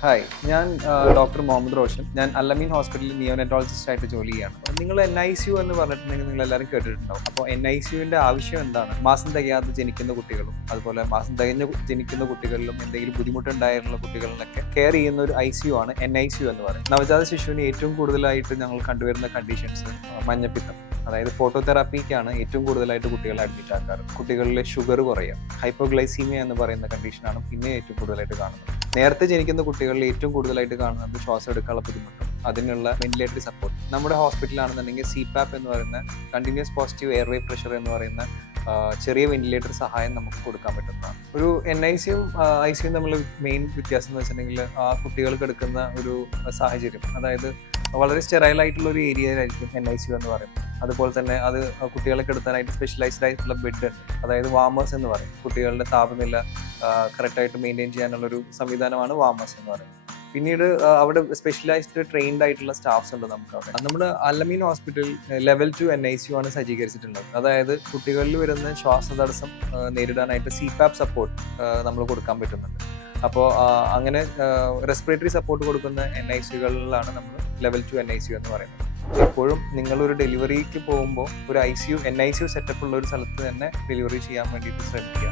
Hi, ഞാൻ doctor Muhammad Roshan. ഞാൻ അൽ-അമീൻ ഹോസ്പിറ്റലിൽ നിയോനെറ്റോളജിസ്റ്റ് ആയിട്ട് ജോലി ചെയ്യാണ്. നിങ്ങൾ NICU എന്ന് പറഞ്ഞിട്ടുണ്ടെങ്കിൽ നിങ്ങൾ എല്ലാവരും കേട്ടിട്ടുണ്ടാവും. അപ്പോൾ NICUവിന്റെ ആവശ്യം എന്താണ്? മാസം തികയാതെ ജനിക്കുന്ന കുട്ടികളും അതുപോലെ മാസം തികഞ്ഞ് ജനിക്കുന്ന കുട്ടികളിലും എന്തെങ്കിലും ബുദ്ധിമുട്ടുണ്ടായിട്ടുള്ള കുട്ടികളിലൊക്കെ കെയർ ചെയ്യുന്ന ഒരു ICU ആണ് NICU എന്ന് പറയുന്നത്. നവജാത ശിശുവിന് ഏറ്റവും കൂടുതലായിട്ട് ഞങ്ങൾ കണ്ടുവരുന്ന കണ്ടീഷൻസ് മഞ്ഞപ്പിത്തം, അതായത് ഫോട്ടോതെറാപ്പിക്കാണ് ഏറ്റവും കൂടുതലായിട്ട് കുട്ടികളെ അഡ്മിറ്റ് ആക്കാറ്. കുട്ടികളിലെ ഷുഗർ കുറയുക, ഹൈപ്പോഗ്ലൈസീമിയ എന്ന് പറയുന്ന കണ്ടീഷനാണ് പിന്നെ ഏറ്റവും കൂടുതലായിട്ട് കാണുന്നത്. നേരത്തെ ജനിക്കുന്ന കുട്ടികളിൽ ഏറ്റവും കൂടുതലായിട്ട് കാണുന്നത് ശ്വാസം എടുക്കാനുള്ള ബുദ്ധിമുട്ടും അതിനുള്ള വെന്റിലേറ്ററി സപ്പോർട്ട്. നമ്മുടെ ഹോസ്പിറ്റലാണെന്നുണ്ടെങ്കിൽ CPAP എന്ന് പറയുന്ന കണ്ടിന്യൂസ് പോസിറ്റീവ് എയർവേ പ്രഷർ എന്ന് പറയുന്ന ചെറിയ വെന്റിലേറ്റർ സഹായം നമുക്ക് കൊടുക്കാൻ പറ്റുന്നതാണ്. ഒരു NICയും ICയും തമ്മിലുള്ള മെയിൻ വ്യത്യാസം എന്ന് വെച്ചിട്ടുണ്ടെങ്കിൽ ആ കുട്ടികൾക്ക് എടുക്കുന്ന ഒരു സാഹചര്യം, അതായത് വളരെ സ്റ്റെറൈൽ ആയിട്ടുള്ള ഒരു ഏരിയയിലായിരിക്കും NICU എന്ന് പറയുന്നത്. അതുപോലെ തന്നെ അത് കുട്ടികളെ കിടത്താനായിട്ട് സ്പെഷ്യലൈസ്ഡ് ആയിട്ടുള്ള ബെഡ് ഉണ്ട്, അതായത് വാമേഴ്സ് എന്ന് പറയും. കുട്ടികളുടെ താപനില കറക്റ്റായിട്ട് മെയിൻറ്റെയിൻ ചെയ്യാനുള്ളൊരു സംവിധാനമാണ് വാമേഴ്സ് എന്ന് പറയുന്നത്. പിന്നീട് അവിടെ സ്പെഷ്യലൈസ്ഡ് ട്രെയിൻഡ് ആയിട്ടുള്ള സ്റ്റാഫ്സ് ഉണ്ട് നമുക്ക് അവിടെ. നമ്മുടെ അൽ-അമീൻ ഹോസ്പിറ്റൽ ലെവൽ 2 NICU ആണ് സജ്ജീകരിച്ചിട്ടുള്ളത്. അതായത് കുട്ടികളിൽ വരുന്ന ശ്വാസതടസ്സം നേരിടാനായിട്ട് CPAP സപ്പോർട്ട് നമ്മൾ കൊടുക്കാൻ പറ്റുന്നുണ്ട്. അപ്പോൾ അങ്ങനെ റെസ്പിറേറ്ററി സപ്പോർട്ട് കൊടുക്കുന്ന NICUകളിലാണ് നമ്മൾ ലെവൽ 2 NICU എന്ന് പറയുന്നത്. എപ്പോഴും നിങ്ങളൊരു ഡെലിവറിക്ക് പോകുമ്പോൾ ഒരു NICU സെറ്റപ്പ് ഉള്ള ഒരു സ്ഥലത്ത് തന്നെ ഡെലിവറി ചെയ്യാൻ വേണ്ടിയിട്ട് ശ്രമിക്കുക.